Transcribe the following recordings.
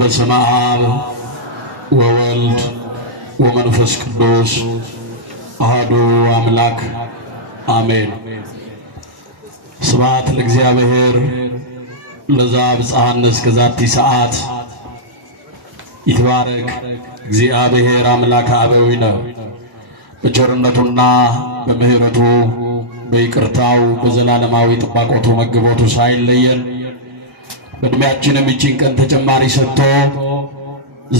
በስመ አብ ወወልድ ወመንፈስ ቅዱስ አሐዱ አምላክ አሜን። ስብሐት ለእግዚአብሔር ለዘአብጽሐነ እስከ ዛቲ ሰዓት። ይትባረክ እግዚአብሔር አምላከ አበዊነ በቸርነቱና በምሕረቱ በይቅርታው በዘላለማዊ ጥባቆቱ መግቦቱ ሳይለየን በእድሜያችንም ይህችን ቀን ተጨማሪ ሰጥቶ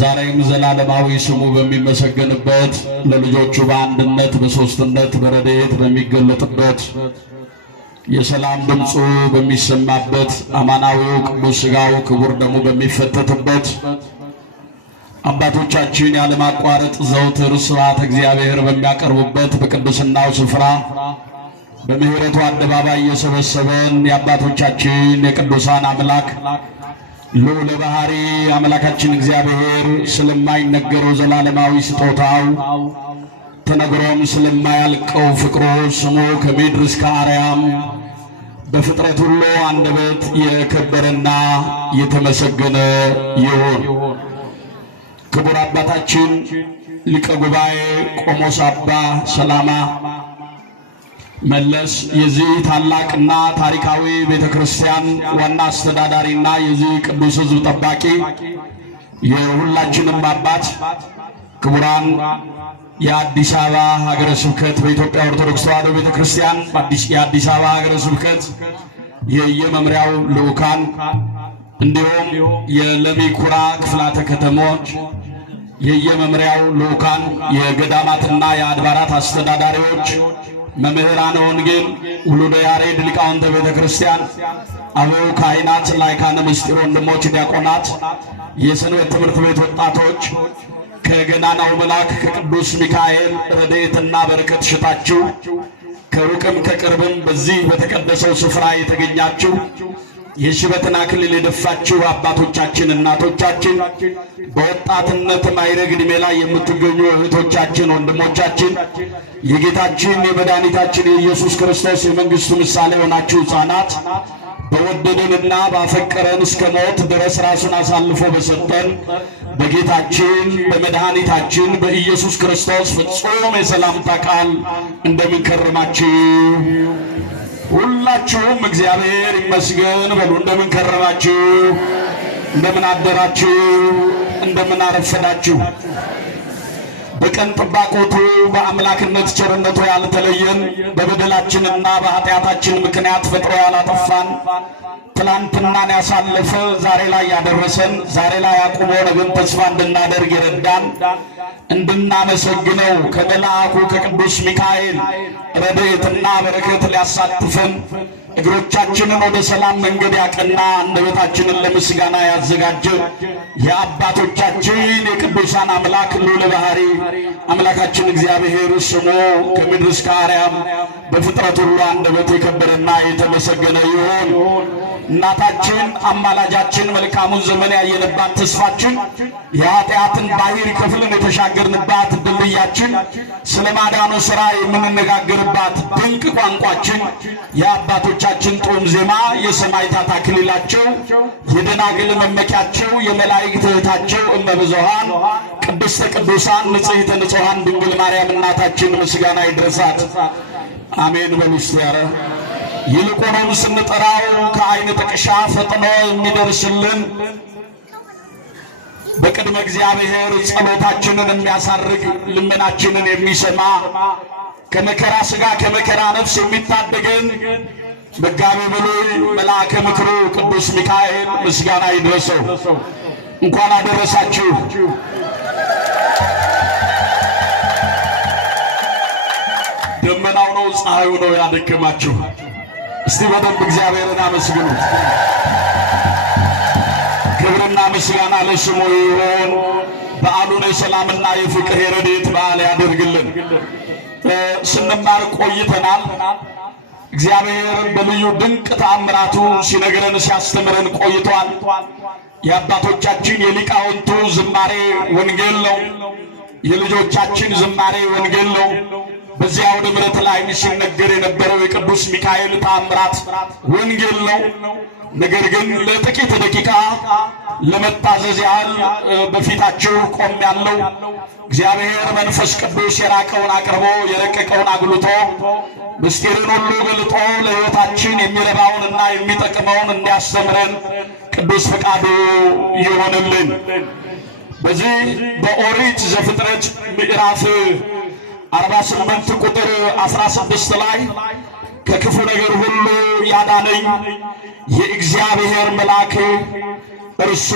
ዛሬም ዘላለማዊ ስሙ በሚመሰገንበት ለልጆቹ በአንድነት በሦስትነት በረድኤት በሚገለጥበት የሰላም ድምፁ በሚሰማበት አማናዊው ቅዱስ ሥጋው ክቡር ደሙ በሚፈተትበት አባቶቻችን ያለማቋረጥ ዘውትር ስብሐተ እግዚአብሔር በሚያቀርቡበት በቅድስናው ስፍራ በምሕረቱ አደባባይ የሰበሰበን የአባቶቻችን የቅዱሳን አምላክ ልዑለ ባሕሪ አምላካችን እግዚአብሔር ስለማይነገረው ዘላለማዊ ስጦታው ተነግሮም ስለማያልቀው ፍቅሩ ስሙ ከምድር እስከ አርያም በፍጥረት ሁሉ አንደበት የከበረና የተመሰገነ ይሁን። ክቡር አባታችን ሊቀ ጉባኤ ቆሞስ አባ ሰላማ መለስ የዚህ ታላቅና ታሪካዊ ቤተክርስቲያን ዋና አስተዳዳሪና የዚህ ቅዱስ ሕዝብ ጠባቂ የሁላችንም አባት ክቡራን የአዲስ አበባ ሀገረ ስብከት በኢትዮጵያ ኦርቶዶክስ ተዋሕዶ ቤተክርስቲያን የአዲስ አበባ ሀገረ ስብከት የየመምሪያው ልዑካን እንዲሁም የለሚ ኩራ ክፍላተ ከተሞች የየመምሪያው ልዑካን የገዳማትና የአድባራት አስተዳዳሪዎች መምህራነ ወንጌል ውሉደ ያሬድ ሊቃውንተ ቤተ ክርስቲያን አበው ካህናት ላይካነ ምስጢር ወንድሞች ዲያቆናት የሰንበት ትምህርት ቤት ወጣቶች ከገናናው መልአክ ከቅዱስ ሚካኤል ረድኤትና በረከት ሽታችሁ ከሩቅም ከቅርብም በዚህ በተቀደሰው ስፍራ የተገኛችሁ የሽበትን አክሊል የደፋችሁ አባቶቻችን እናቶቻችን በወጣትነት ማዕረግ ዕድሜ ላይ የምትገኙ እህቶቻችን ወንድሞቻችን የጌታችን የመድኃኒታችን የኢየሱስ ክርስቶስ የመንግሥቱ ምሳሌ ሆናችሁ ሕፃናት በወደደንና ባፈቀረን እስከ ሞት ድረስ ራሱን አሳልፎ በሰጠን በጌታችን በመድኃኒታችን በኢየሱስ ክርስቶስ ፍጹም የሰላምታ ቃል እንደምን ከረማችሁ? ሁላችሁም እግዚአብሔር ይመስገን በሉ። እንደምን ከረማችሁ? እንደምን አደራችሁ? እንደምን አረፈዳችሁ? በቀን ጥባቆቱ በአምላክነት ቸርነቱ ያልተለየን በበደላችንና በኃጢአታችን ምክንያት ፈጥሮ ያላጠፋን ትላንትናን ያሳለፈ ዛሬ ላይ ያደረሰን ዛሬ ላይ አቁሞ ነገን ተስፋ እንድናደርግ የረዳን እንድናመሰግነው ከመልአኩ ከቅዱስ ሚካኤል ረድኤትና በረከት ሊያሳትፈን እግሮቻችንን ወደ ሰላም መንገድ ያቀና አንደበታችንን ለምስጋና ያዘጋጀ የአባቶቻችን የቅዱሳን አምላክ ልዑለ ባሕሪ አምላካችን እግዚአብሔር ስሙ ከምድር እስከ አርያም በፍጥረት ሁሉ አንደበት የከበረና የተመሰገነ ይሁን። እናታችን አማላጃችን መልካሙን ዘመን ያየንባት ተስፋችን የኃጢአትን ባሕር ከፍለን የተሻገርንባት ድልድያችን ስለ ማዳኑ ሥራ የምንነጋገርባት ድንቅ ቋንቋችን የአባቶቻችን ጦም ዜማ የሰማዕታት አክሊላቸው የደናግል መመኪያቸው የመላእክት እህታቸው እመብዙኃን ቅድስተ ቅዱሳን ንጽሕተ ንጹሐን ድንግል ማርያም እናታችን ምስጋና ይድረሳት። አሜን በሉ እስቲ። ኧረ ይልቁንም ስንጠራው ከዓይን ጥቅሻ ፈጥኖ የሚደርስልን በቅድመ እግዚአብሔር ጸሎታችንን የሚያሳርግ ልመናችንን የሚሰማ ከመከራ ሥጋ ከመከራ ነፍስ የሚታደገን መጋቤ ብሉይ መልአከ ምክሩ ቅዱስ ሚካኤል ምስጋና ይድረሰው። እንኳን አደረሳችሁ። ደመናው ነው ፀሐዩ ነው ያደከማችሁ? እስቲ በደንብ እግዚአብሔርን አመስግኑት። ክብርና ምስጋና ለስሙ ይሁን። በዓሉን የሰላምና የፍቅር የረድኤት በዓል ያደርግልን። ስንማር ቆይተናል። እግዚአብሔር በልዩ ድንቅ ተአምራቱ ሲነግረን ሲያስተምረን ቆይቷል። የአባቶቻችን የሊቃውንቱ ዝማሬ ወንጌል ነው። የልጆቻችን ዝማሬ ወንጌል ነው። በዚያ አውደ ምሕረት ላይ ሲነገር የነበረው የቅዱስ ሚካኤል ተአምራት ወንጌል ነው። ነገር ግን ለጥቂት ደቂቃ ለመታዘዝ ያህል በፊታችሁ ቆሜያለሁ። እግዚአብሔር መንፈስ ቅዱስ የራቀውን አቅርቦ የረቀቀውን አጉልቶ ምስጢርን ሁሉ ገልጦ ለሕይወታችን የሚረባውንና የሚጠቅመውን እንዲያስተምረን ቅዱስ ፈቃዱ ይሆንልን። በዚህ በኦሪት ዘፍጥረት ምዕራፍ 48 ቁጥር 16 ላይ ከክፉ ነገር ሁሉ ያዳነኝ የእግዚአብሔር መልአክ እርሱ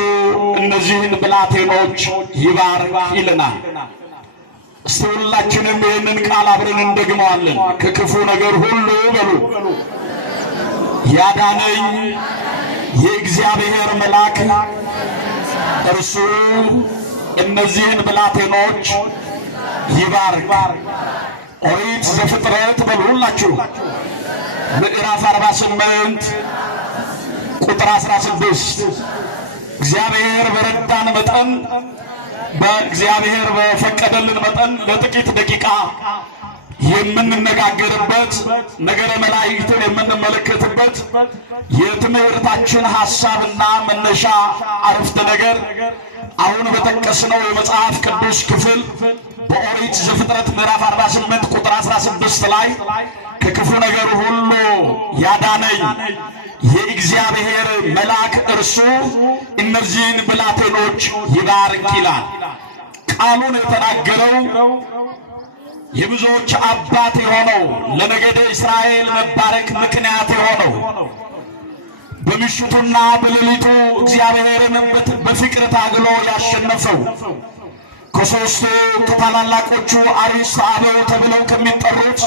እነዚህን ብላቴኖች ይባርክ ይለናል። እስቲ ሁላችንም ይህንን ቃል አብረን እንደግመዋለን። ከክፉ ነገር ሁሉ በሉ ያዳነኝ የእግዚአብሔር መልአክ እርሱ እነዚህን ብላቴኖች ይባርክ። ኦሪት ዘፍጥረት በሉ ሁላችሁ ምዕራፍ 48 ቁጥር 16 እግዚአብሔር በረዳን መጠን በእግዚአብሔር በፈቀደልን መጠን ለጥቂት ደቂቃ የምንነጋገርበት ነገረ መላእክትን የምንመለከትበት የትምህርታችን ሐሳብና መነሻ አረፍተ ነገር አሁን በተቀስነው የመጽሐፍ ቅዱስ ክፍል በኦሪት ዘፍጥረት ምዕራፍ 48 ቁጥር 16 ላይ ከክፉ ነገር ሁሉ ያዳነኝ የእግዚአብሔር መልአክ እርሱ እነዚህን ብላቴኖች ይባርክ ይላል። ቃሉን የተናገረው የብዙዎች አባት የሆነው ለነገደ እስራኤል መባረክ ምክንያት የሆነው በምሽቱና በሌሊቱ እግዚአብሔርን በፍቅር ታግሎ ያሸነፈው ከሦስቱ ከታላላቆቹ አርዕስተ አበው ተብለው ከሚጠሩት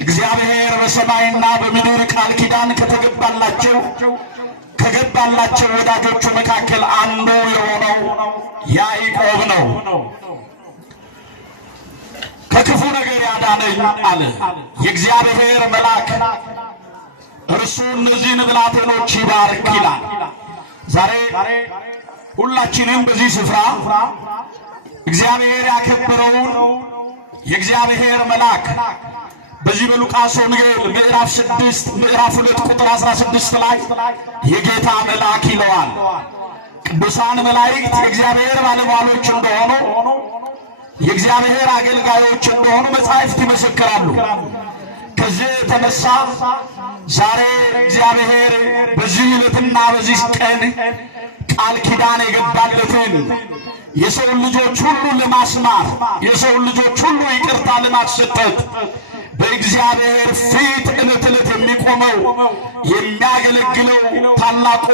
እግዚአብሔር በሰማይና በምድር ቃል ኪዳን ከገባላቸው ወዳጆቹ መካከል አንዱ የሆነው ያዕቆብ ነው። ከክፉ ነገር ያዳነኝ አለ የእግዚአብሔር መልአክ እርሱ እነዚህን ብላቴኖች ይባርክ ይላል። ዛሬ ሁላችንም በዚህ ስፍራ እግዚአብሔር ያከበረውን የእግዚአብሔር መልአክ በዚህ በሉቃስ ወንጌል ምዕራፍ 6 ምዕራፍ 2 ቁጥር 16 ላይ የጌታ መልአክ ይለዋል። ቅዱሳን መላእክት የእግዚአብሔር ባለሟሎች እንደሆኑ የእግዚአብሔር አገልጋዮች እንደሆኑ መጻሕፍት ይመሰክራሉ። ከዚህ የተነሳ ዛሬ እግዚአብሔር በዚህ ዕለትና በዚህ ቀን ቃል ኪዳን የገባለትን የሰው ልጆች ሁሉ ለማስማር የሰው ልጆች ሁሉ ይቅርታ ለማሰጠት በእግዚአብሔር ፊት ዕለት ዕለት የሚቆመው የሚያገለግለው ታላቁ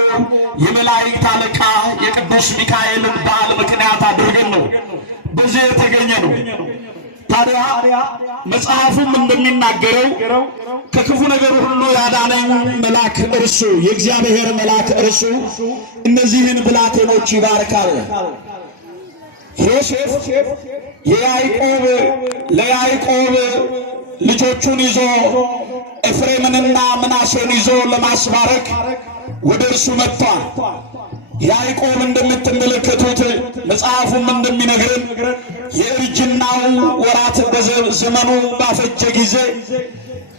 የመላእክት አለቃ የቅዱስ ሚካኤልን በዓል ምክንያት አድርገን ነው በዚህ የተገኘ ነው። ታዲያ መጽሐፉም እንደሚናገረው ከክፉ ነገር ሁሉ ያዳነኝ መልአክ እርሱ የእግዚአብሔር መልአክ እርሱ እነዚህን ብላቴኖች ይባርካል። ዮሴፍ ለያዕቆብ ልጆቹን ይዞ ኤፍሬምንና ምናሴን ይዞ ለማስባረክ ወደ እርሱ መጥቷል። ያዕቆብ እንደምትመለከቱት መጽሐፉም እንደሚነግረን የእርጅናው ወራት በዘመኑ ባፈጀ ጊዜ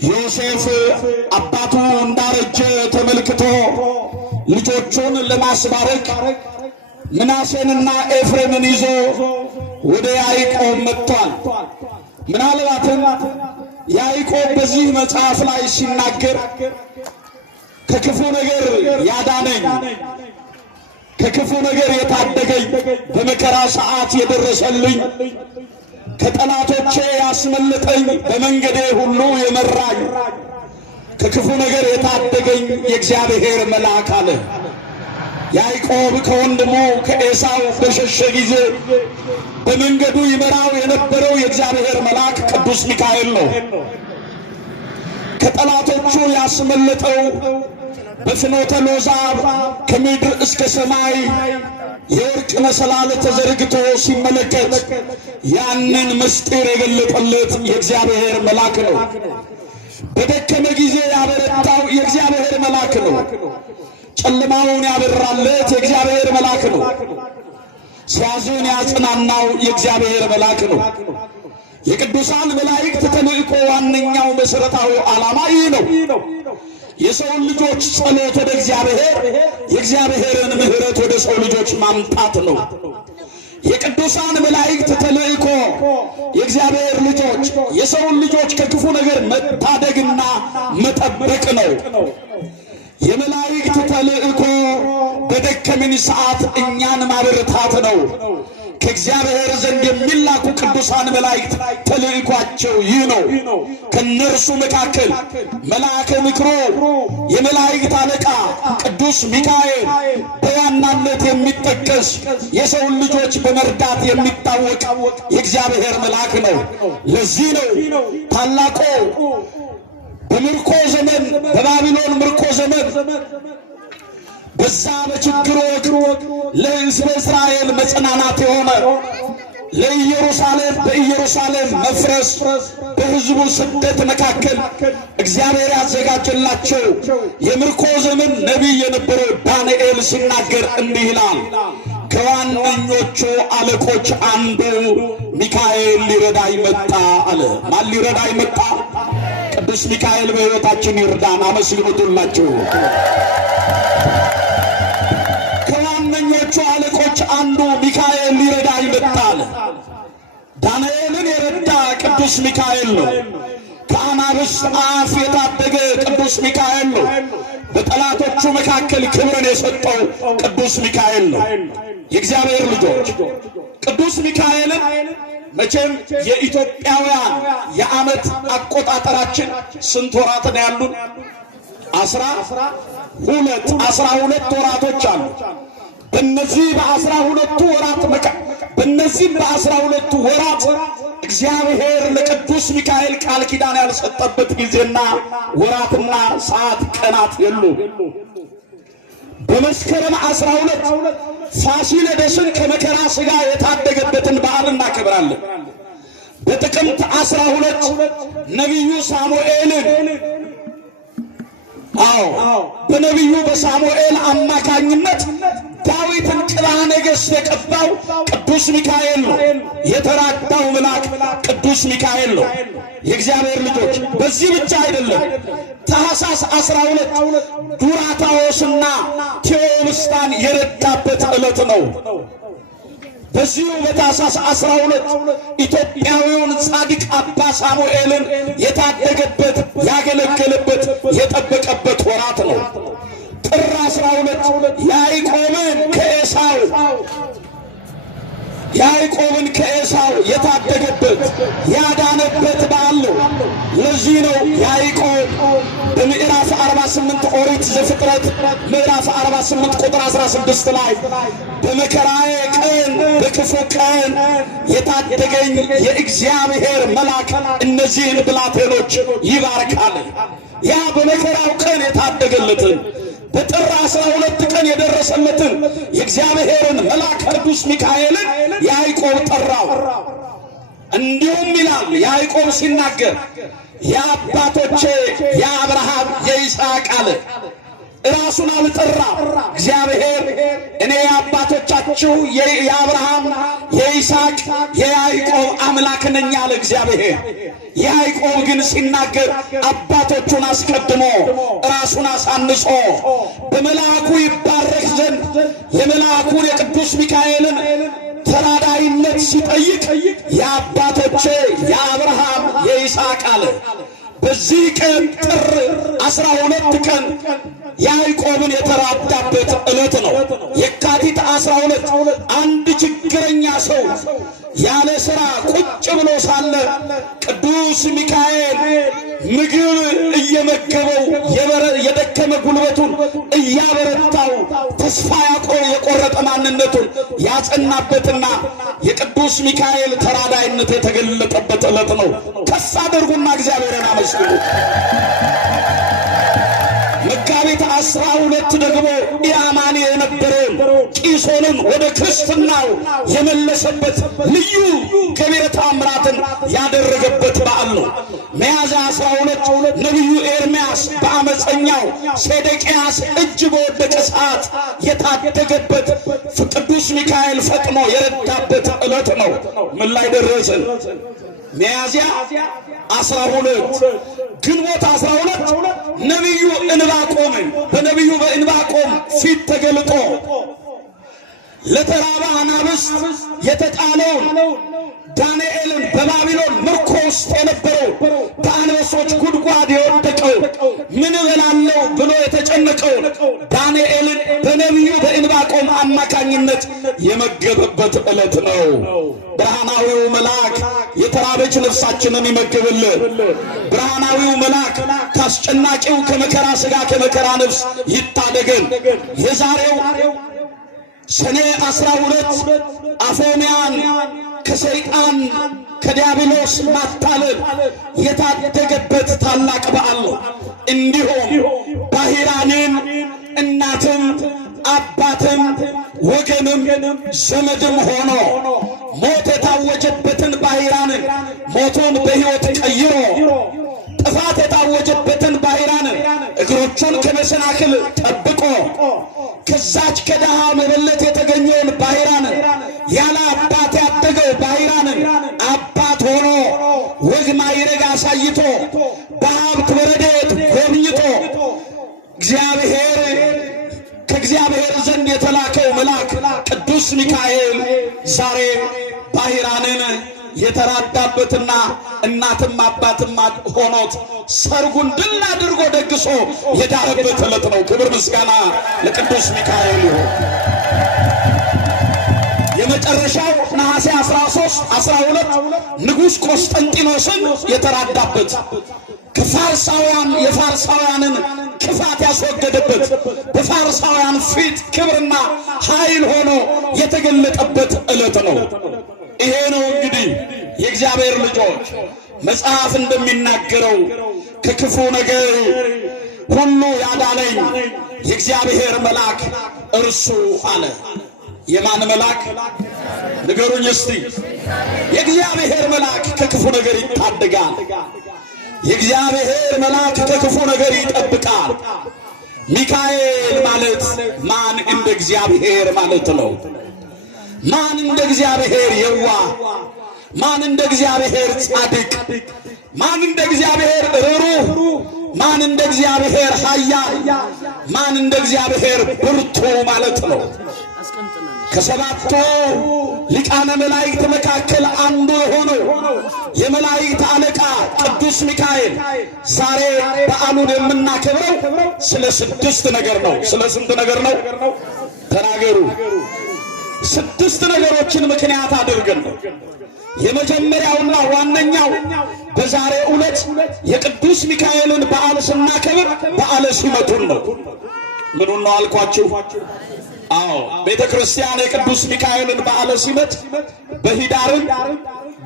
ዮሴፍ አባቱ እንዳረጀ ተመልክቶ ልጆቹን ለማስባረክ ምናሴንና ኤፍሬምን ይዞ ወደ ያዕቆብ መጥቷል። ምናልባትም ያዕቆብ በዚህ መጽሐፍ ላይ ሲናገር ከክፉ ነገር ያዳነኝ ከክፉ ነገር የታደገኝ በመከራ ሰዓት የደረሰልኝ ከጠላቶቼ ያስመለጠኝ በመንገዴ ሁሉ የመራኝ ከክፉ ነገር የታደገኝ የእግዚአብሔር መልአክ አለ። ያዕቆብ ከወንድሙ ከኤሳው በሸሸ ጊዜ በመንገዱ ይመራው የነበረው የእግዚአብሔር መልአክ ቅዱስ ሚካኤል ነው። ከጠላቶቹ ያስመለጠው በፍኖተ ሎዛ ከምድር እስከ ሰማይ የወርቅ መሰላል ተዘርግቶ ሲመለከት ያንን ምስጢር የገለጠለት የእግዚአብሔር መልአክ ነው። በደከመ ጊዜ ያበረታው የእግዚአብሔር መልአክ ነው። ጨለማውን ያበራለት የእግዚአብሔር መልአክ ነው። ሲያዝን ያጽናናው የእግዚአብሔር መልአክ ነው። የቅዱሳን መላእክት ተልእኮ ዋነኛው መሰረታዊ ዓላማ ይህ ነው። የሰው ልጆች ጸሎት ወደ እግዚአብሔር የእግዚአብሔርን ምሕረት ወደ ሰው ልጆች ማምጣት ነው። የቅዱሳን መላእክት ተልእኮ የእግዚአብሔር ልጆች የሰው ልጆች ከክፉ ነገር መታደግና መጠበቅ ነው። የመላእክት ተልእኮ በደከምን ሰዓት እኛን ማበረታት ነው። ከእግዚአብሔር ዘንድ የሚላኩ ቅዱሳን መላእክት ተልእኳቸው ይህ ነው። ከነርሱ መካከል መልአከ ምክሩ የመላእክት አለቃ ቅዱስ ሚካኤል በዋናነት የሚጠቀስ የሰው ልጆች በመርዳት የሚታወቅ የእግዚአብሔር መልአክ ነው። ለዚህ ነው ታላቁ በምርኮ ዘመን በባቢሎን ምርኮ ዘመን በዛ በችግር ወቅት ለሕዝበ እስራኤል መጽናናት የሆነ በኢየሩሳሌም መፍረስ በሕዝቡ ስደት መካከል እግዚአብሔር ያዘጋጀላቸው የምርኮ ዘመን ነቢይ የነበረው ዳንኤል ሲናገር እንዲህ ይላል። ከዋነኞቹ አለቆች አንዱ ሚካኤል ሊረዳኝ መጣ አለ። ማን ሊረዳኝ መጣ? ቅዱስ ሚካኤል በሕይወታችን ይርዳን። አመስግኑላችሁ። ከዋነኞቹ አለቆች አንዱ ሚካኤል ሊረዳኝ መጣ አለ። ዳንኤልን የረዳ ቅዱስ ሚካኤል ነው። ከአናብስት አፍ የታደገ ቅዱስ ሚካኤል ነው። በጠላቶቹ መካከል ክብርን የሰጠው ቅዱስ ሚካኤል ነው። የእግዚአብሔር ልጆች ቅዱስ ሚካኤልን መቼም የኢትዮጵያውያን የዓመት አቆጣጠራችን ስንት ወራት ነው ያሉን? 12 ወራቶች አሉ። በእነዚህ በ12 ወራት እግዚአብሔር ለቅዱስ ሚካኤል ቃል ኪዳን ያልሰጠበት ጊዜና ወራትና ሰዓት ቀናት የሉ። በመስከረም 12 ፋሲለደስን ከመከራ ሥጋ የታደገበትን በዓል እናከብራለን። በጥቅምት 12 ነቢዩ ሳሙኤልን በነቢዩ በሳሙኤል አማካኝነት ዳዊትን ቅባ ነገሥት የቀባው ቅዱስ ሚካኤል ነው። የተራዳው መልአክ ቅዱስ ሚካኤል ነው። የእግዚአብሔር ልጆች በዚህ ብቻ አይደለም። ታኅሳስ 12 ዱራታዎስና ቴዎብስታን የረዳበት ዕለት ነው። በዚሁ በታኅሳስ 12 ኢትዮጵያዊውን ጻድቅ አባ ሳሙኤልን የታደገበት ያገለገለበት የጠበቀበት ወራት ነው። ጥር 12 ያዕቆብን ከኤሳው የታደገበት ያዳነበት በዓል ነው። ለዚህ ነው ያዕቆብ በምዕራፍ 48 ኦሪት ዘፍጥረት ምዕራፍ 48 ቁጥር 16 ላይ በመከራዬ ቀን በክፉ ቀን የታደገኝ የእግዚአብሔር መልአክ እነዚህን ብላቴኖች ይባርካል። ያ በመከራው ቀን የታደገለትን በጥር 12 ቀን የደረሰለትን የእግዚአብሔርን መልአክ ቅዱስ ሚካኤልን ያዕቆብ ጠራው። እንዲሁም ይላል ያዕቆብ ሲናገር የአባቶቼ የአብርሃም የይስሐቅ አለ። ራሱን አልጠራ። እግዚአብሔር እኔ የአባቶቻችሁ የአብርሃም የይስሐቅ የያዕቆብ አምላክ ነኝ አለ እግዚአብሔር። ያዕቆብ ግን ሲናገር አባቶቹን አስቀድሞ ራሱን አሳንጾ በመልአኩ ይባረክ ዘንድ የመልአኩን የቅዱስ ሚካኤልን ተራዳይነት ሲጠይቅ የአባቶቼ የአብርሃም የይስሐቅ አለ። በዚህ ቀን ጥር 12 ቀን ያዕቆብን የተራዳበት ዕለት ነው። የካቲት 12 አንድ ችግረኛ ሰው ያለ ሥራ ቁጭ ብሎ ሳለ ቅዱስ ሚካኤል ምግብ እየመገበው የደከመ ጉልበቱን እያበረታው ተስፋ የቆረጠ ማንነቱን ያጸናበትና የቅዱስ ሚካኤል ተራዳይነት የተገለጠበት ዕለት ነው። ከፍ አድርጉና እግዚአብሔርን አመስግኑ። መጋቢት 12 ደግሞ ኢአማኒ የነበረውን ቂሶንን ወደ ክርስትናው የመለሰበት ልዩ ገቢረ ተአምራትን ያደረገበት በዓል ነው። ሚያዝያ 12 ነቢዩ ኤርምያስ በአመፀኛው ሴዴቅያስ እጅ በወደቀ ሰዓት የታደገበት ቅዱስ ሚካኤል ፈጥኖ የረዳበት ዕለት ነው። ምን ላይ ደረስን? ሚያዝያ 12 ግንቦት 12 ነቢዩ ዕንባቆም በነቢዩ በዕንባቆም ፊት ተገልጦ ለተራባ አናብስት የተጣለውን ዳንኤልን በባቢሎን ምርኮ ውስጥ የነበረው በአንበሶች ጉድጓድ የወደቀው ምን እበላለሁ ብሎ የተጨነቀው ዳንኤልን በነቢዩ በዕንባቆም አማካኝነት የመገበበት ዕለት ነው። ብርሃናዊው መልአክ የተራበች ነፍሳችንን ይመግብልን። ብርሃናዊው መልአክ ካስጨናቂው ከመከራ ሥጋ ከመከራ ነፍስ ይታደገን። የዛሬው ሰኔ 12 አፎምያን ከሰይጣን ከዲያብሎስ ማታለል የታደገበት ታላቅ በዓል ነው። እንዲሁም ባሕራንን እናትም አባትም ወገንም ዘመድም ሆኖ ሞት የታወጀበትን ባሕራንን ሞቱን በሕይወት ቀይሮ ጥፋት የታወጀበትን ባሕራንን እግሮቹን ከመሰናክል ጠብቆ ከዛች ከደሃ መበለት የተገኘውን ባሕራንን ያለ አባት ያደገው ባሕራንን አባት ሆኖ ወግ ማዕረግ አሳይቶ በሀብት በረድኤት ጎብኝቶ ከእግዚአብሔር ዘንድ የተላከው መልአክ ቅዱስ ሚካኤል ዛሬ ባሕራንን የተራዳበትና እናትም አባትም ሆኖት ሰርጉን ድል አድርጎ ደግሶ የዳረበት ዕለት ነው። ክብር ምስጋና ለቅዱስ ሚካኤል ይሁን። የመጨረሻው ነሐሴ 13 12 ንጉሥ ቆስጠንጢኖስን የተራዳበት የፋርሳውያንን ክፋት ያስወገደበት በፋርሳውያን ፊት ክብርና ኃይል ሆኖ የተገለጠበት ዕለት ነው። ይሄ ነው እንግዲህ የእግዚአብሔር ልጆች መጽሐፍ እንደሚናገረው ከክፉ ነገር ሁሉ ያዳነኝ የእግዚአብሔር መልአክ እርሱ አለ። የማን መልአክ ንገሩኝ እስቲ? የእግዚአብሔር መልአክ ከክፉ ነገር ይታደጋል። የእግዚአብሔር መልአክ ከክፉ ነገር ይጠብቃል። ሚካኤል ማለት ማን እንደ እግዚአብሔር ማለት ነው። ማን እንደ እግዚአብሔር የዋህ፣ ማን እንደ እግዚአብሔር ጻድቅ፣ ማን እንደ እግዚአብሔር ርኅሩህ፣ ማን እንደ እግዚአብሔር ኃያል፣ ማን እንደ እግዚአብሔር ብርቱ ማለት ነው። ከሰባቱ ሊቃነ መላእክት መካከል አንዱ የሆነው የመላእክት አለቃ ቅዱስ ሚካኤል ዛሬ በዓሉን የምናከብረው ስለ 6 ነገር ነው። ስለ ስንት ነገር ነው? ተናገሩ። 6 ነገሮችን ምክንያት አድርገን ነው። የመጀመሪያውና ዋነኛው በዛሬ ዕለት የቅዱስ ሚካኤልን በዓል ስናከብር በዓለ ሲመቱን ነው። ምኑን ነው አልኳችሁ? አዎ ቤተ ክርስቲያን የቅዱስ ሚካኤልን በዓለ ሲመት በሂዳርም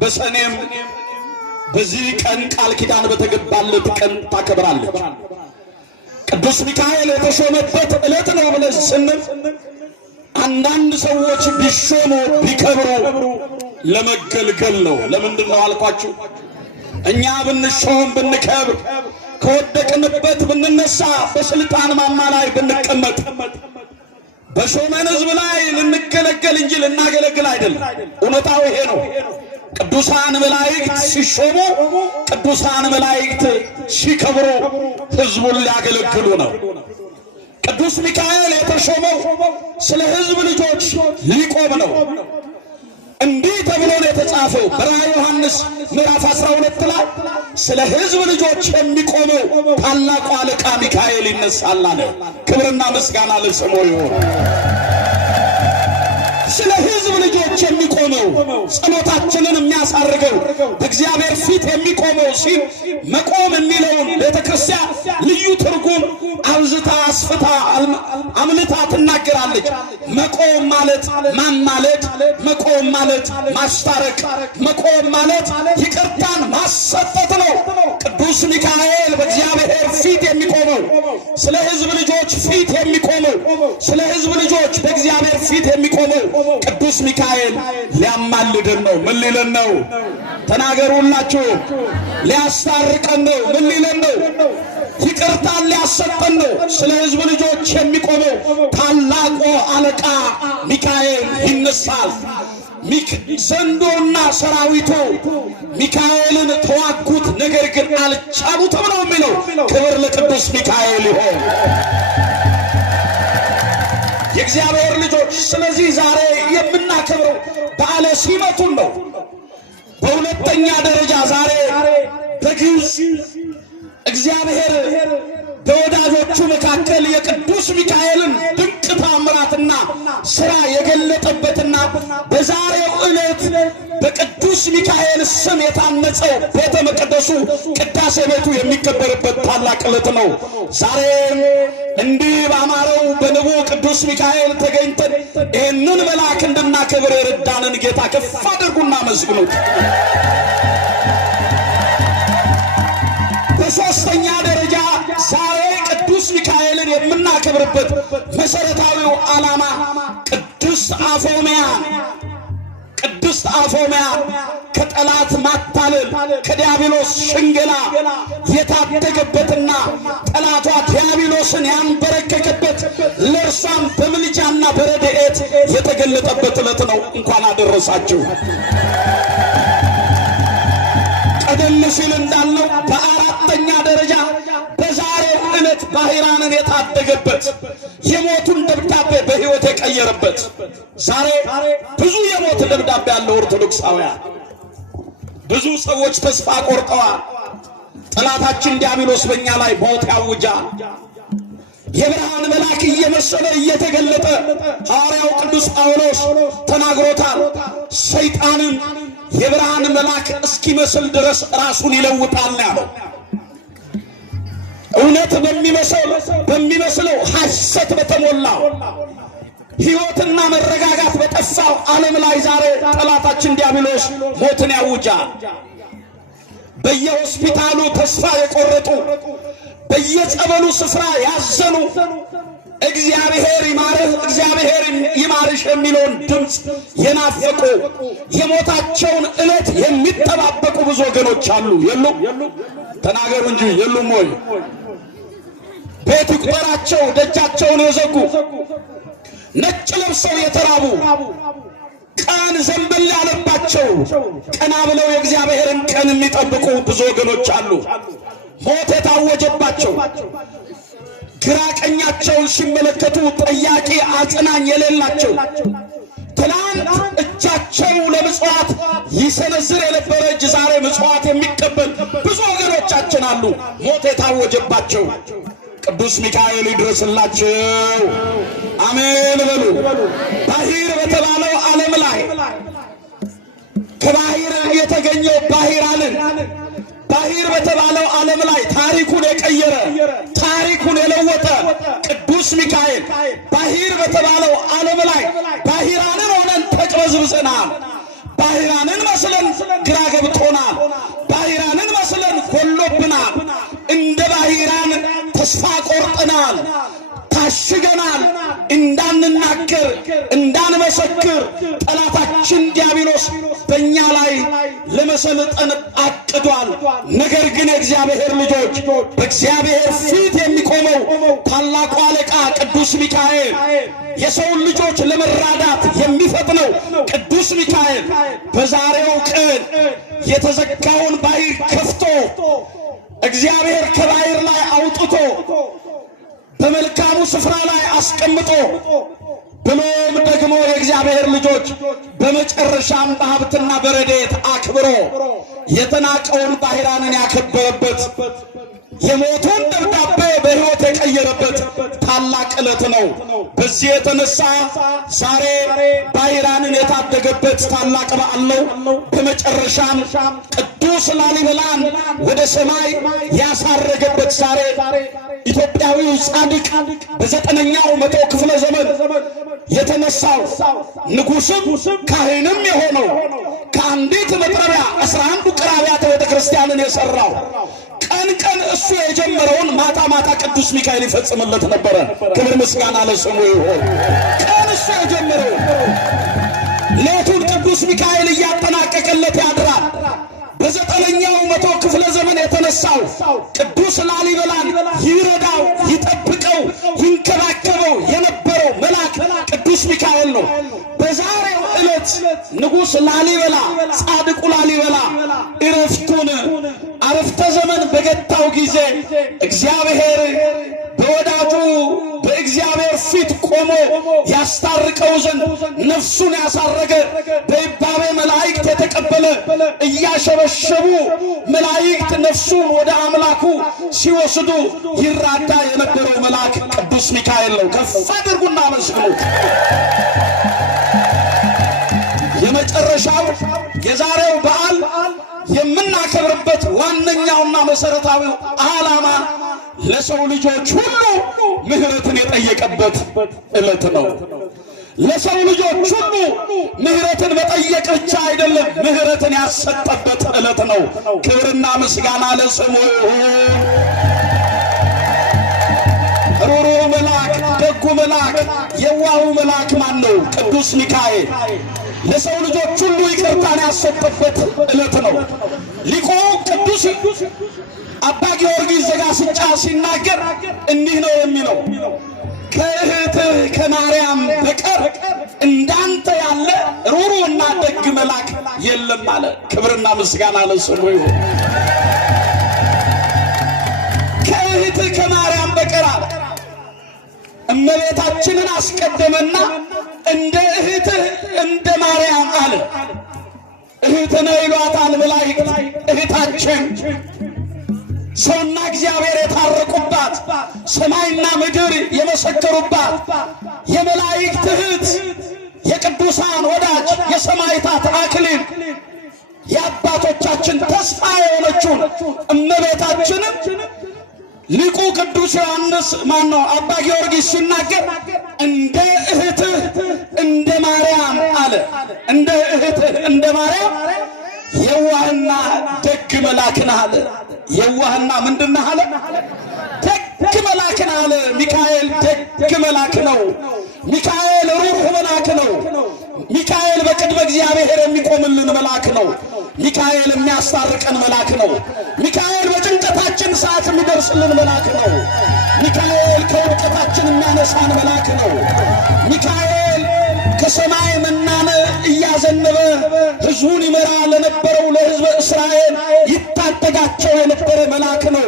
በሰኔም በዚህ ቀን ቃል ኪዳን በተገባለት ቀን ታከብራለች። ቅዱስ ሚካኤል የተሾመበት ዕለት ነው ብለን ስንል አንዳንድ ሰዎች ቢሾሙ ቢከብሩ ለመገልገል ነው። ለምንድን ነው አልኳችሁ? እኛ ብንሾም ብንከብር ከወደቅንበት ብንነሳ በስልጣን ማማ ላይ ብንቀመጥ በሾመን ሕዝብ ላይ ልንገለገል እንጂ ልናገለግል አይደለም። እውነታው ይሄ ነው። ቅዱሳን መላእክት ሲሾሙ፣ ቅዱሳን መላእክት ሲከብሩ ሕዝቡን ሊያገለግሉ ነው። ቅዱስ ሚካኤል የተሾመው ስለ ሕዝብ ልጆች ሊቆም ነው። እንዲህ ተብሎ ነው የተጻፈው በራዕየ ዮሐንስ ምዕራፍ 12 ላይ ስለ ሕዝብ ልጆች የሚቆመው ታላቁ አለቃ ሚካኤል ይነሳል አለ። ክብርና ምስጋና ለስሙ ይሁን። ስለ ሕዝብ ልጆች የሚቆመው ጸሎታችንን የሚያሳርገው በእግዚአብሔር ፊት የሚቆመው ሲል መቆም የሚለውን ቤተክርስቲያን ልዩ ትርጉም አብዝታ አስፍታ አምልታ ትናገራለች። መቆም ማለት ማማለድ፣ መቆም ማለት ማስታረቅ፣ መቆም ማለት ይቅርታን ማሰጠት ነው። ቅዱስ ሚካኤል በእግዚአብሔር ፊት የሚቆመው ስለ ሕዝብ ልጆች ፊት የሚቆመው ስለ ሕዝብ ልጆች በእግዚአብሔር ፊት የሚቆመው ቅዱስ ሚካኤል ሊያማልደን ነው። ምን ሊለን ነው? ተናገሩላችሁ። ሊያስታርቀን ነው። ምን ሊለን ነው? ይቅርታን ሊያሰጠን ነው። ስለ ሕዝብ ልጆች የሚቆመው ታላቁ አለቃ ሚካኤል ይነሳል። ዘንዶና ሰራዊቱ ሚካኤልን ተዋጉት፣ ነገር ግን አልቻሉትም ነው የሚለው። ክብር ለቅዱስ ሚካኤል ይሁን የእግዚአብሔር ልጆች። ስለዚህ ዛሬ የምናከብረው በዓለ ሲመቱን ነው። በሁለተኛ ደረጃ ዛሬ በግብፅ እግዚአብሔር በወዳጆቹ መካከል የቅዱስ ሚካኤልን ድንቅ ታምራትና ሥራ የገለጠበትና በዛሬው ዕለት በቅዱስ ሚካኤል ስም የታነጸው ቤተ መቅደሱ ቅዳሴ ቤቱ የሚከበርበት ታላቅ ዕለት ነው። ዛሬም እንዲህ ባማረው በንቡ ቅዱስ ሚካኤል ተገኝተን ይህንን መልአክ እንድናከብር የረዳንን ጌታ ከፍ አድርጉና መስግኑት። በሦስተኛ ደረጃ ዛሬ ቅዱስ ሚካኤልን የምናከብርበት መሰረታዊው ዓላማ ቅድስት አፎምያ ከጠላት ማታለል ከዲያብሎስ ሽንገላ የታደገበትና ጠላቷ ዲያብሎስን ያንበረከከበት ለእርሷም በምልጃና በረድኤት የተገለጠበት ዕለት ነው። እንኳን አደረሳችሁ። ቀደም ሲል እንዳልነው በአራተኛ ደረጃ በዛሬው ዕለት ባህራንን የታደገበት የሞቱን ደብዳቤ በሕይወት የቀየረበት። ዛሬ ብዙ የሞት ደብዳቤ ያለው ኦርቶዶክሳውያን ብዙ ሰዎች ተስፋ ቆርጠዋል። ጠላታችን ዲያብሎስ በእኛ ላይ ሞት ያውጃል። የብርሃን መልአክ እየመሰለ እየተገለጠ ሐዋርያው ቅዱስ ጳውሎስ ተናግሮታል። ሰይጣንን የብርሃን መልአክ እስኪመስል ድረስ ራሱን ይለውጣል ያለው። እውነት በሚመስለው ሐሰት በተሞላው ሕይወትና መረጋጋት በጠፋው ዓለም ላይ ዛሬ ጠላታችን ዲያብሎስ ሞትን ያውጃል። በየሆስፒታሉ ተስፋ የቆረጡ በየጸበሉ ስፍራ ያዘኑ እግዚአብሔር ይማርህ እግዚአብሔር ይማርሽ የሚለውን ድምፅ የናፈቁ የሞታቸውን ዕለት የሚጠባበቁ ብዙ ወገኖች አሉ። የሉም? ተናገሩ እንጂ የሉም ወይ? ቤት ይቁጠራቸው ደጃቸውን የዘጉ ነጭ ለብሰው የተራቡ ቀን ዘንበል ያለባቸው ቀና ብለው የእግዚአብሔርን ቀን የሚጠብቁ ብዙ ወገኖች አሉ። ሞት የታወጀባቸው ግራ ቀኛቸውን ሲመለከቱ ጠያቂ አጽናኝ የሌላቸው ትላንት እጃቸው ለምጽዋት ይሰነዝር የነበረ እጅ ዛሬ ምጽዋት የሚቀበል ብዙ ወገኖቻችን አሉ። ሞት የታወጀባቸው ቅዱስ ሚካኤል ይድረስላቸው። አሜን በሉ። ባሕር በተባለው ዓለም ላይ ከባሕር የተገኘው ባሕር በተባለው ዓለም ላይ ታሪኩን የቀየረ ታሪኩን የለወጠ ቅዱስ ሚካኤል ባሕር በተባለው ዓለም ላይ ባሕራንን ሆነን ተቅበዝብዘናል። ባሕራንን መስለን ግራ ገብቶናል። ባሕራንን መስለን ጎሎብናል። እንደ ባሕራን ተስፋ ቆርጠናል። ታሽገናል። እንዳንናገር እንዳንመሰክር ጠላታችን ዲያብሎስ በእኛ ላይ ለመሰልጠን አቅዷል። ነገር ግን የእግዚአብሔር ልጆች በእግዚአብሔር ፊት የሚቆመው ታላቁ አለቃ ቅዱስ ሚካኤል የሰውን ልጆች ለመራዳት የሚፈጥነው ቅዱስ ሚካኤል በዛሬው ቀን የተዘጋውን ባሕር ከፍቶ እግዚአብሔር ከባሕር ላይ አውጥቶ በመልካሙ ስፍራ ላይ አስቀምጦ ብሎም ደግሞ የእግዚአብሔር ልጆች በመጨረሻም በሀብትና በረድኤት አክብሮ የተናቀውን ባሕራንን ያከበረበት የሞቱን ደብዳቤ በሕይወት የቀየረበት ታላቅ ዕለት ነው። በዚህ የተነሳ ዛሬ ባሕራንን የታደገበት ታላቅ በዓል ነው። በመጨረሻም ቅዱስ ላሊበላን ወደ ሰማይ ያሳረገበት ዛሬ ኢትዮጵያዊው ጻድቅ በዘጠነኛው መቶ ክፍለ ዘመን የተነሳው ንጉሥም ካህንም የሆነው ከአንዲት መጥረቢያ 11 ውቅር አብያተ ቤተ ክርስቲያንን የሠራው ቀን እሱ የጀመረውን ማታ ቅዱስ ሚካኤል ይፈጽምለት ነበረ። ክብር ምስጋና ለስሙ ይሁን። ቀን እሱ የጀመረውን ሌቱን ቅዱስ ሚካኤል እያጠናቀቀለት ያድራል። በዘጠነኛው መቶ ክፍለ ዘመን የተነሳው ቅዱስ ላሊበላን ይረዳው፣ ይጠብቀው፣ ይንከባከበው የነበረው መልአክ ቅዱስ ቅዱስ ሚካኤል ነው። በዛሬው ዕለት ንጉሥ ላሊበላ ጻድቁ ላሊበላ ዕረፍቱን አረፍተ ዘመን በገታው ጊዜ እግዚአብሔር በወዳጁ በእግዚአብሔር ፊት ቆሞ ያስታርቀው ዘንድ ነፍሱን ያሳረገ በይባቤ መላእክት የተቀበለ እያሸበሸቡ መላእክት ነፍሱን ወደ አምላኩ ሲወስዱ ይራዳ የነበረው መልአክ ቅዱስ ሚካኤል ነው። ከፍ አድርጉና መስግኑት። የመጨረሻው የዛሬው በዓል የምናከብርበት ዋነኛውና መሰረታዊው ዓላማ ለሰው ልጆች ሁሉ ምህረትን የጠየቀበት ዕለት ነው። ለሰው ልጆች ሁሉ ምህረትን መጠየቅ ብቻ አይደለም፣ ምህረትን ያሰጠበት ዕለት ነው። ክብርና ምስጋና ለስሙ ይሁን። ሩሩ መልአክ፣ ደጉ መልአክ፣ የዋሁ መልአክ ማን ነው? ቅዱስ ሚካኤል። ለሰው ልጆች ሁሉ ይቅርታን ያሰጠበት ዕለት ነው። ሊቁ ቅዱስ አባ ጊዮርጊስ ዘጋስጫ ሲናገር እንዲህ ነው የሚለው፣ ከእህትህ ከማርያም በቀር እንዳንተ ያለ ሩሩና ደግ መልአክ የለም አለ። ክብርና ምስጋና ለስሙ ይሁን። ከእህትህ ከማርያም በቀር አለ። እመቤታችንን አስቀደመና እንደ እህትህ እንደ ማርያም አለ። እህትነ ይሏታል መላእክት፣ እህታችን ሰውና እግዚአብሔር የታረቁባት፣ ሰማይና ምድር የመሰከሩባት፣ የመላእክት እህት፣ የቅዱሳን ወዳጅ፣ የሰማዕታት አክሊል፣ የአባቶቻችን ተስፋ የሆነችውን እመቤታችንን ሊቁ ቅዱስ ዮሐንስ ማነው አባ ጊዮርጊስ ሲናገር እንደ እህትህ እንደ ማርያም አለ። እንደ እህትህ እንደ ማርያም የዋህና ደግ መልአክን አለ። የዋህና ምንድነው አለ? ደግ መልአክን አለ። ሚካኤል ደግ መልአክ ነው። ሚካኤል ሩሩህ መልአክ ነው። ሚካኤል በቅድመ እግዚአብሔር የሚቆምልን መልአክ ነው። ሚካኤል የሚያስታርቀን መልአክ ነው። ሚካኤል በጭንቀታችን ሰዓት የሚደርስልን መልአክ ነው። ሚካኤል ከውድቀታችን የሚያነሳን መልአክ ነው። ሚካኤል ከሰማይ መናን እያዘነበ ሕዝቡን ይመራ ለነበረው ለሕዝበ እስራኤል ይታደጋቸው የነበረ መልአክ ነው።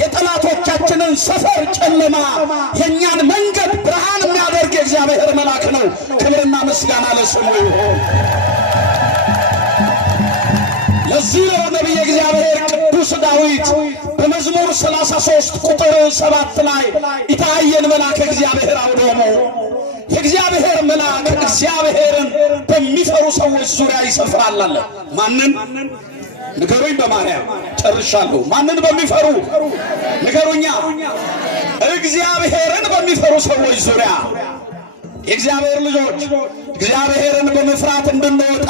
የጠላቶቻችንን ሰፈር ጨለማ፣ የእኛን መንገድ ብርሃን የሚያደርግ የእግዚአብሔር መልአክ ነው። ክብርና ምስጋና ለስሙ ይሁን። ለዚህ ነው ነቢየ እግዚአብሔር ቅዱስ ዳዊት በመዝሙር 33 ቁጥር 7 ላይ ይታየን መልአከ እግዚአብሔር አውዶሙ፣ የእግዚአብሔር መልአክ እግዚአብሔርን በሚፈሩ ሰዎች ዙሪያ ይሰፍራል አለ። ማንን ንገሩኝ? በማርያም ጨርሻለሁ። ማንን በሚፈሩ ንገሩኛ? እግዚአብሔርን በሚፈሩ ሰዎች ዙሪያ የእግዚአብሔር ልጆች እግዚአብሔርን በመፍራት እንድንወጣ፣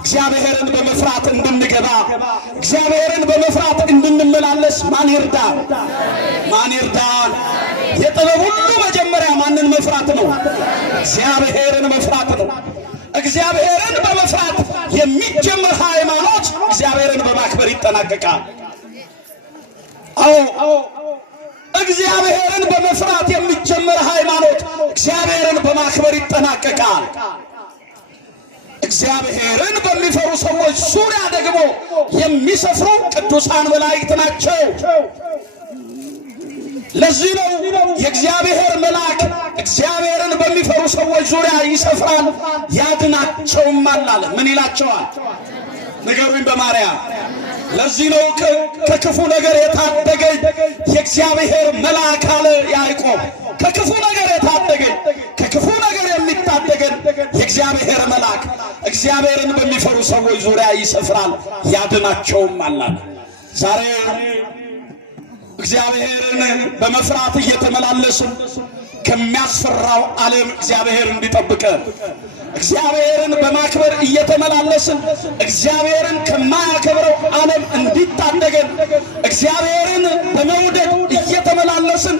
እግዚአብሔርን በመፍራት እንድንገባ፣ እግዚአብሔርን በመፍራት እንድንመላለስ ማን ይርዳን? ማን ይርዳን? የጥበብ ሁሉ መጀመሪያ ማንን መፍራት ነው? እግዚአብሔርን መፍራት ነው። እግዚአብሔርን በመፍራት የሚጀምር ሃይማኖት እግዚአብሔርን በማክበር ይጠናቀቃል። አዎ እግዚአብሔርን በመፍራት የሚጀምር ሃይማኖት እግዚአብሔርን በማክበር ይጠናቀቃል። እግዚአብሔርን በሚፈሩ ሰዎች ዙሪያ ደግሞ የሚሰፍሩ ቅዱሳን መላእክት ናቸው። ለዚህ ነው የእግዚአብሔር መልአክ እግዚአብሔርን በሚፈሩ ሰዎች ዙሪያ ይሰፍራል ያድናቸውማል አለ። ምን ይላቸዋል? ንገሩኝ በማርያም። ለዚህ ነው ከክፉ ነገር የታደገኝ የእግዚአብሔር መልአክ አለ ያዕቆብ። ከክፉ ነገር የታደገኝ፣ ከክፉ ነገር የሚታደገን የእግዚአብሔር መልአክ እግዚአብሔርን በሚፈሩ ሰዎች ዙሪያ ይሰፍራል ያድናቸውማል አለ። ዛሬ እግዚአብሔርን በመፍራት እየተመላለስን ከሚያስፈራው ዓለም እግዚአብሔር እንዲጠብቀን፣ እግዚአብሔርን በማክበር እየተመላለስን እግዚአብሔርን ከማያከብረው ዓለም እንዲታደገን፣ እግዚአብሔርን በመውደድ እየተመላለስን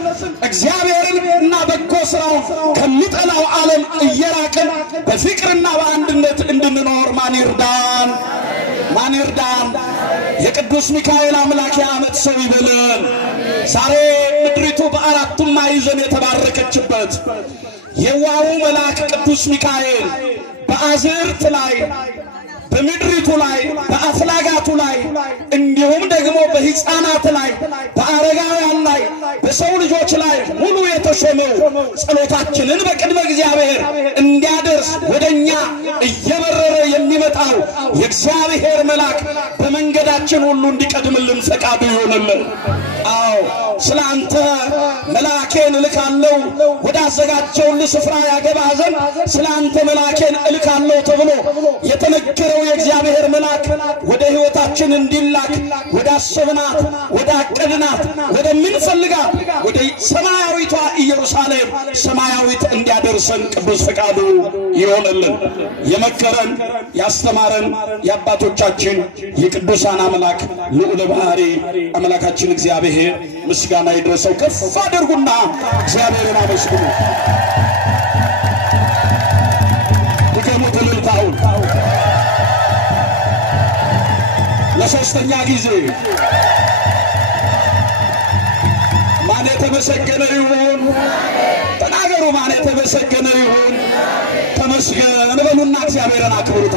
እግዚአብሔርን እና በጎ ሥራውን ከሚጠላው ዓለም እየራቅን በፍቅርና በአንድነት እንድንኖር ማን ይርዳን? ማን ይርዳን? የቅዱስ ሚካኤል አምላክ የዓመት ሰው ይበለን። ዛሬ ምድሪቱ በአራቱም ማዕዘን የተባረከችበት የዋው መልአክ ቅዱስ ሚካኤል በአዝርት ላይ በምድሪቱ ላይ በአፍላጋቱ ላይ እንዲሁም ደግሞ በሕፃናት ላይ በአረጋውያን ላይ በሰው ልጆች ላይ ሙሉ የተሾመው ጸሎታችንን በቅድመ እግዚአብሔር እንዲያደርስ ወደኛ እየበረረ የሚመጣው የእግዚአብሔር መልአክ በመንገዳችን ሁሉ እንዲቀድምልን ፈቃዱ ይሆንልን። አዎ ስላንተ መልአኬን እልካለሁ ወዳዘጋጀውልህ ስፍራ ያገባህ ዘንድ ስላንተ መልአኬን እልካለሁ ተብሎ የተነገረው የእግዚአብሔር መልአክ ወደ ሕይወታችን እንዲላክ ወደ አሰብናት ወደ አቀድናት ወደ ምንፈልጋት ወደ ሰማያዊቷ ኢየሩሳሌም ሰማያዊት እንዲያደርሰን ቅዱስ ፈቃዱ ይሆንልን። የመከረን ያስተማረን የአባቶቻችን የቅዱሳን አምላክ ልዑለ ባሕሪ አምላካችን እግዚአብሔር ምስጋና ይድረሰው። ከፍ አድርጉና እግዚአብሔርን አመስግኑ። ድገሙት እልልታውን ለሶስተኛ ጊዜ። ማን የተመሰገነ ይሁን? ተናገሩ። ማን የተመሰገነ ይሁን? ተመስገን በሉና እግዚአብሔርን አክብሩት።